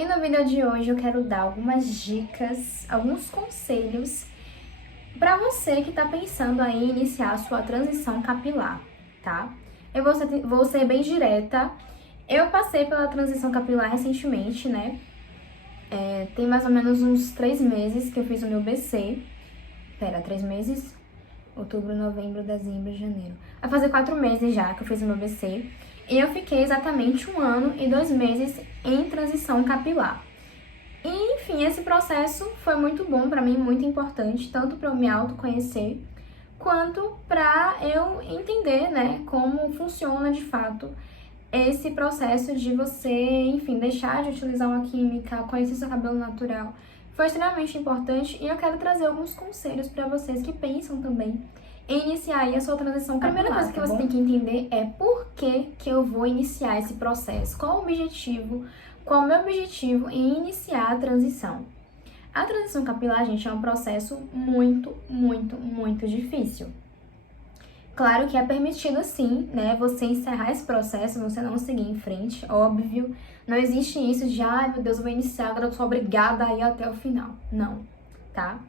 E no vídeo de hoje eu quero dar algumas dicas, alguns conselhos para você que está pensando aí em iniciar a sua transição capilar, tá? Eu vou ser bem direta. Eu passei pela transição capilar recentemente, né? Tem mais ou menos uns 3 meses que eu fiz o meu BC. 3 meses? Outubro, novembro, dezembro, janeiro. Vai fazer 4 meses já que eu fiz o meu BC. E eu fiquei exatamente 1 ano e 2 meses em transição capilar. E, enfim, esse processo foi muito bom pra mim, muito importante, tanto para eu me autoconhecer, quanto para eu entender, né, como funciona de fato esse processo de você, enfim, deixar de utilizar uma química, conhecer seu cabelo natural. Foi extremamente importante e eu quero trazer alguns conselhos para vocês que pensam também em iniciar aí a sua transição capilar. A primeira coisa que você tem que entender é por que eu vou iniciar esse processo, qual o objetivo, qual o meu objetivo em iniciar a transição. A transição capilar, gente, é um processo muito difícil. Claro que é permitido sim, né, você encerrar esse processo, você não seguir em frente, óbvio. Não existe isso de, ai meu Deus, eu vou iniciar, agora eu sou obrigada a ir até o final. Não, tá?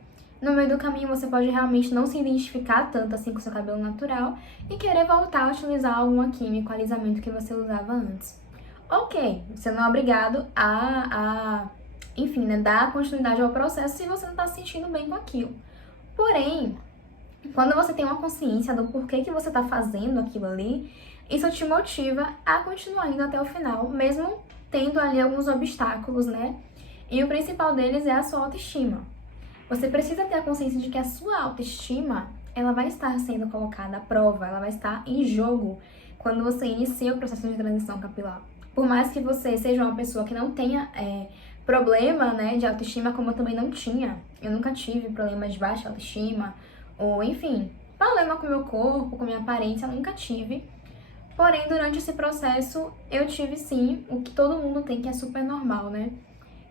No meio do caminho você pode realmente não se identificar tanto assim com o seu cabelo natural e querer voltar a utilizar alguma química, alisamento que você usava antes. Ok, você não é obrigado enfim, né, dar continuidade ao processo se você não tá se sentindo bem com aquilo. Porém, quando você tem uma consciência do porquê que você tá fazendo aquilo ali, isso te motiva a continuar indo até o final, mesmo tendo ali alguns obstáculos, né? E o principal deles é a sua autoestima. Você precisa ter a consciência de que a sua autoestima, ela vai estar sendo colocada à prova, ela vai estar em jogo quando você inicia o processo de transição capilar. Por mais que você seja uma pessoa que não tenha problema, né, de autoestima, como eu também não tinha. Eu nunca tive problemas de baixa autoestima, ou enfim, problema com o meu corpo, com a minha aparência, eu nunca tive. Porém, durante esse processo, eu tive sim o que todo mundo tem, que é super normal, né?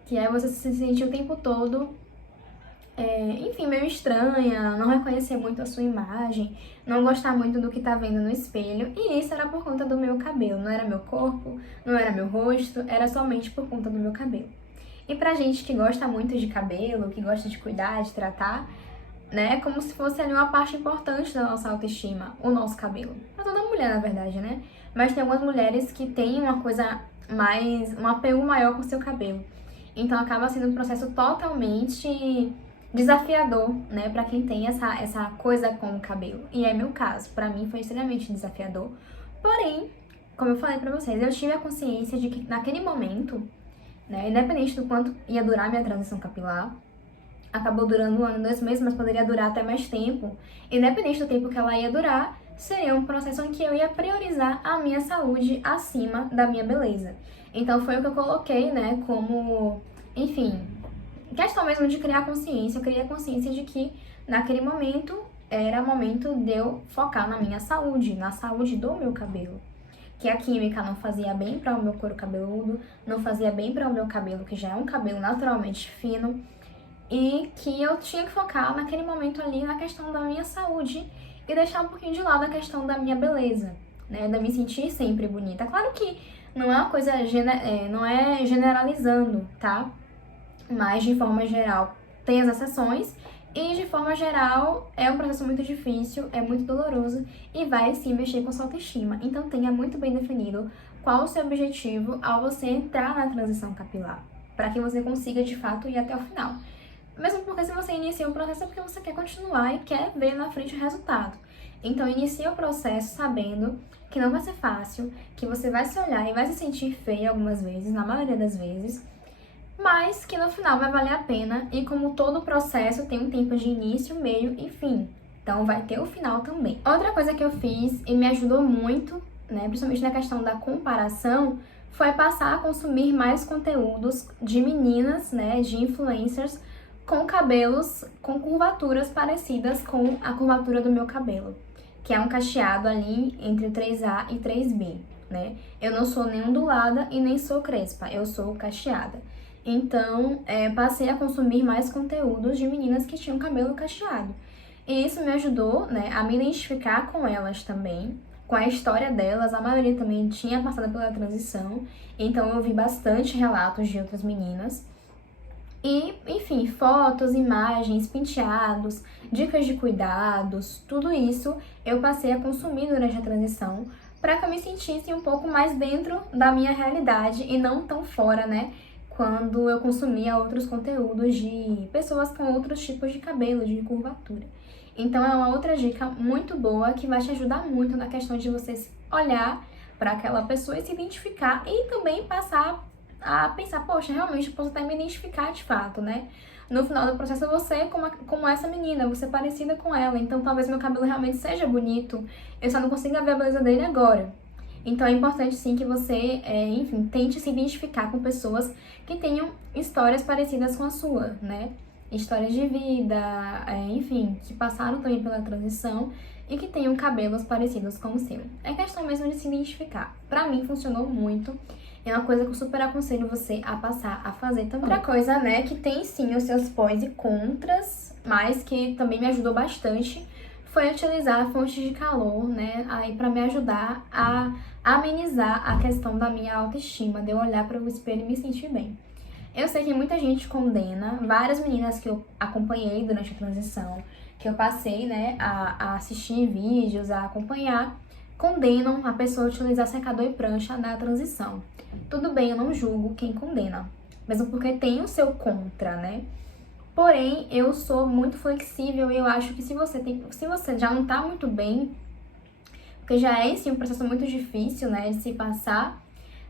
Que é você se sentir o tempo todo, enfim, meio estranha, não reconhecer muito a sua imagem, não gostar muito do que tá vendo no espelho. E isso era por conta do meu cabelo, não era meu corpo, não era meu rosto, era somente por conta do meu cabelo. E pra gente que gosta muito de cabelo, que gosta de cuidar, de tratar, né, é como se fosse ali uma parte importante da nossa autoestima, o nosso cabelo. Pra toda mulher, na verdade, né? Mas tem algumas mulheres que têm uma coisa mais, um apego maior com o seu cabelo. Então acaba sendo um processo totalmente desafiador, né, pra quem tem essa coisa com o cabelo. E é meu caso, pra mim foi extremamente desafiador. Porém, como eu falei pra vocês, eu tive a consciência de que naquele momento, né, independente do quanto ia durar minha transição capilar, acabou durando 1 ano e 2 meses, mas poderia durar até mais tempo. Independente do tempo que ela ia durar, seria um processo em que eu ia priorizar a minha saúde acima da minha beleza. Então foi o que eu coloquei, né, como, enfim, questão mesmo de criar consciência. Eu criei a consciência de que naquele momento era o momento de eu focar na minha saúde, na saúde do meu cabelo. Que a química não fazia bem para o meu couro cabeludo, não fazia bem para o meu cabelo, que já é um cabelo naturalmente fino, e que eu tinha que focar naquele momento ali na questão da minha saúde e deixar um pouquinho de lado a questão da minha beleza, né, de me sentir sempre bonita. Claro que não é uma coisa, não é generalizando, tá? Mas de forma geral tem as exceções e de forma geral é um processo muito difícil, é muito doloroso e vai sim mexer com a sua autoestima. Então tenha muito bem definido qual o seu objetivo ao você entrar na transição capilar, para que você consiga de fato ir até o final. Mesmo porque se você inicia o processo é porque você quer continuar e quer ver na frente o resultado. Então inicie o processo sabendo que não vai ser fácil, que você vai se olhar e vai se sentir feia algumas vezes, na maioria das vezes, mas que no final vai valer a pena e como todo processo tem um tempo de início, meio e fim. Então vai ter o final também. Outra coisa que eu fiz e me ajudou muito, né, principalmente na questão da comparação, foi passar a consumir mais conteúdos de meninas, né, de influencers, com cabelos com curvaturas parecidas com a curvatura do meu cabelo, que é um cacheado ali entre 3A e 3B, né? Eu não sou nem ondulada e nem sou crespa, eu sou cacheada. Então, passei a consumir mais conteúdos de meninas que tinham cabelo cacheado. E isso me ajudou, né, a me identificar com elas também, com a história delas, a maioria também tinha passado pela transição, então eu vi bastante relatos de outras meninas. E, enfim, fotos, imagens, penteados, dicas de cuidados, tudo isso eu passei a consumir durante a transição para que eu me sentisse um pouco mais dentro da minha realidade e não tão fora, né? Quando eu consumia outros conteúdos de pessoas com outros tipos de cabelo, de curvatura. Então é uma outra dica muito boa que vai te ajudar muito na questão de você olhar para aquela pessoa e se identificar e também passar a pensar, poxa, realmente eu posso até me identificar de fato, né? No final do processo você é como essa menina, você é parecida com ela, então talvez meu cabelo realmente seja bonito, eu só não consiga ver a beleza dele agora. Então é importante sim que você, enfim, tente se identificar com pessoas que tenham histórias parecidas com a sua, né? Histórias de vida, enfim, que passaram também pela transição e que tenham cabelos parecidos com o seu. É questão mesmo de se identificar. Pra mim funcionou muito. É uma coisa que eu super aconselho você a passar a fazer também. Outra coisa, né, que tem sim os seus pós e contras, mas que também me ajudou bastante, foi utilizar fontes de calor, né, aí pra me ajudar a amenizar a questão da minha autoestima, de eu olhar para o espelho e me sentir bem. Eu sei que muita gente condena, várias meninas que eu acompanhei durante a transição, que eu passei, né, a assistir vídeos, a acompanhar, condenam a pessoa a utilizar secador e prancha na transição. Tudo bem, eu não julgo quem condena, mesmo porque tem o seu contra, né? Porém, eu sou muito flexível e eu acho que se você já não tá muito bem, porque já é em si um processo muito difícil, né, de se passar,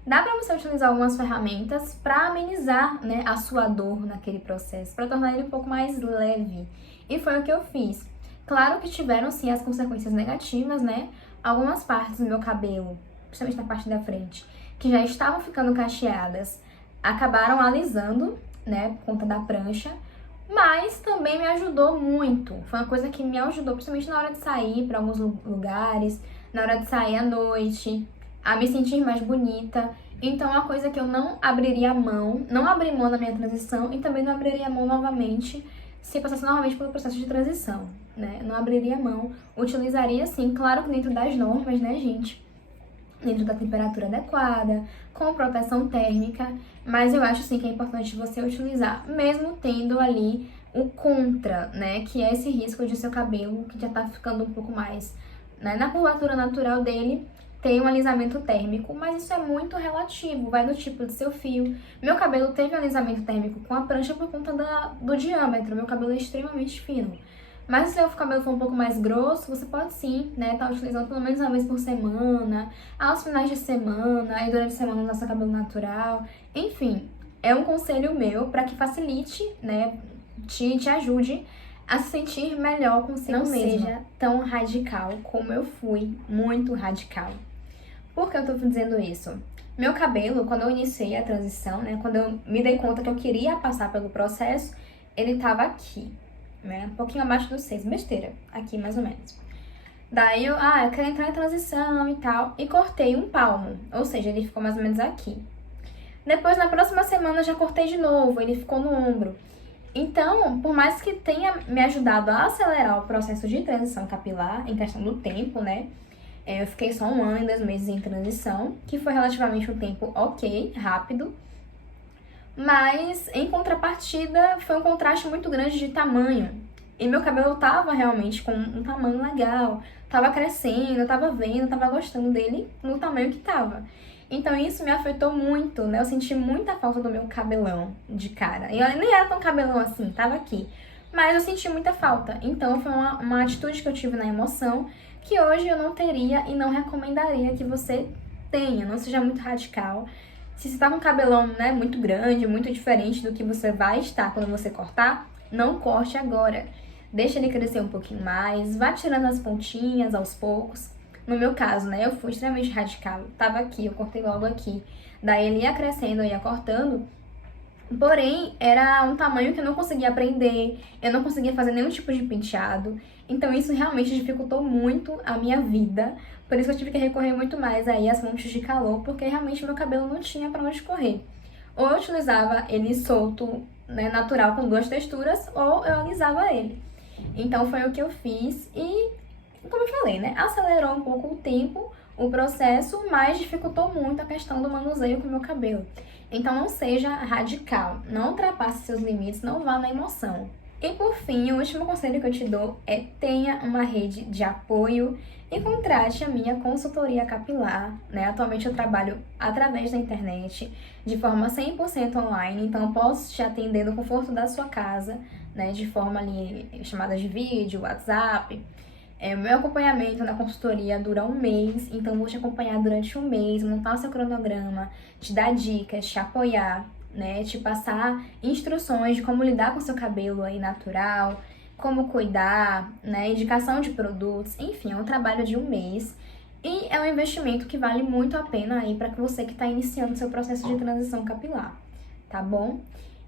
dá pra você utilizar algumas ferramentas pra amenizar, né, a sua dor naquele processo, pra tornar ele um pouco mais leve. E foi o que eu fiz. Claro que tiveram sim as consequências negativas, né? Algumas partes do meu cabelo, principalmente na parte da frente, que já estavam ficando cacheadas, acabaram alisando, né, por conta da prancha, mas também me ajudou muito. Foi uma coisa que me ajudou, principalmente na hora de sair para alguns lugares, na hora de sair à noite, a me sentir mais bonita. Então, é uma coisa que eu não abriria mão, não abri mão na minha transição e também não abriria mão novamente se passasse novamente pelo processo de transição, né? Não abriria mão, utilizaria sim, claro que dentro das normas, né, gente? Dentro da temperatura adequada, com proteção térmica, mas eu acho sim que é importante você utilizar, mesmo tendo ali o contra, né, que é esse risco de seu cabelo, que já tá ficando um pouco mais, né, na curvatura natural dele, tem um alisamento térmico, mas isso é muito relativo, vai do tipo do seu fio. Meu cabelo teve um alisamento térmico com a prancha por conta do diâmetro, meu cabelo é extremamente fino. Mas se o seu cabelo for um pouco mais grosso, você pode sim, né, tá utilizando pelo menos uma vez por semana, aos finais de semana, aí durante a semana usar seu cabelo natural. Enfim, é um conselho meu para que facilite, né, te ajude a se sentir melhor consigo mesma. Não seja tão radical como eu fui, muito radical. Por que eu tô dizendo isso? Meu cabelo, quando eu iniciei a transição, né, quando eu me dei conta que eu queria passar pelo processo, ele tava aqui, né, um pouquinho abaixo dos 6, besteira, aqui mais ou menos. Daí eu quero entrar em transição e tal, e cortei um palmo, ou seja, ele ficou mais ou menos aqui. Depois, na próxima semana, eu já cortei de novo, ele ficou no ombro. Então, por mais que tenha me ajudado a acelerar o processo de transição capilar, em questão do tempo, né, eu fiquei só 1 ano e 2 meses em transição, que foi relativamente um tempo ok, rápido. Mas, em contrapartida, foi um contraste muito grande de tamanho. E meu cabelo tava realmente com um tamanho legal, tava crescendo, eu tava vendo, tava gostando dele no tamanho que tava. Então isso me afetou muito, né? Eu senti muita falta do meu cabelão de cara. E eu nem era tão cabelão assim, tava aqui. Mas eu senti muita falta. Então foi uma atitude que eu tive na emoção que hoje eu não teria e não recomendaria que você tenha. Não seja muito radical. Se você tá com um cabelão, né, muito grande, muito diferente do que você vai estar quando você cortar, não corte agora. Deixa ele crescer um pouquinho mais, vá tirando as pontinhas aos poucos. No meu caso, né, eu fui extremamente radical. Tava aqui, eu cortei logo aqui. Daí ele ia crescendo, eu ia cortando. Porém, era um tamanho que eu não conseguia prender, eu não conseguia fazer nenhum tipo de penteado. Então isso realmente dificultou muito a minha vida. Por isso que eu tive que recorrer muito mais aí às fontes de calor, porque realmente meu cabelo não tinha pra onde correr. Ou eu utilizava ele solto, né, natural, com 2 texturas, ou eu alisava ele. Então foi o que eu fiz e como eu falei, né? Acelerou um pouco o tempo, o processo, mas dificultou muito a questão do manuseio com o meu cabelo. Então não seja radical, não ultrapasse seus limites, não vá na emoção. E por fim, o último conselho que eu te dou é tenha uma rede de apoio e contrate a minha consultoria capilar, né? Atualmente eu trabalho através da internet, de forma 100% online, então eu posso te atender no conforto da sua casa, né? De forma ali, chamada de vídeo, WhatsApp. O meu acompanhamento na consultoria dura um mês, então vou te acompanhar durante um mês, montar o seu cronograma, te dar dicas, te apoiar, né? Te passar instruções de como lidar com seu cabelo aí natural, como cuidar, né? Indicação de produtos, enfim, é um trabalho de um mês. E é um investimento que vale muito a pena aí para você que está iniciando seu processo de transição capilar, tá bom?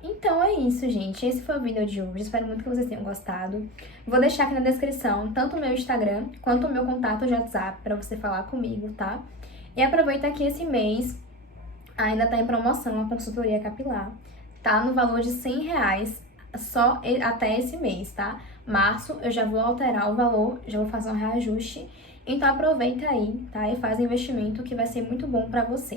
Então é isso, gente. Esse foi o vídeo de hoje. Espero muito que vocês tenham gostado. Vou deixar aqui na descrição tanto o meu Instagram quanto o meu contato de WhatsApp para você falar comigo, tá? E aproveita que esse mês ainda tá em promoção a consultoria capilar. Tá no valor de R$100 só até esse mês, tá? Março eu já vou alterar o valor, já vou fazer um reajuste. Então aproveita aí, tá? E faz um investimento que vai ser muito bom para você.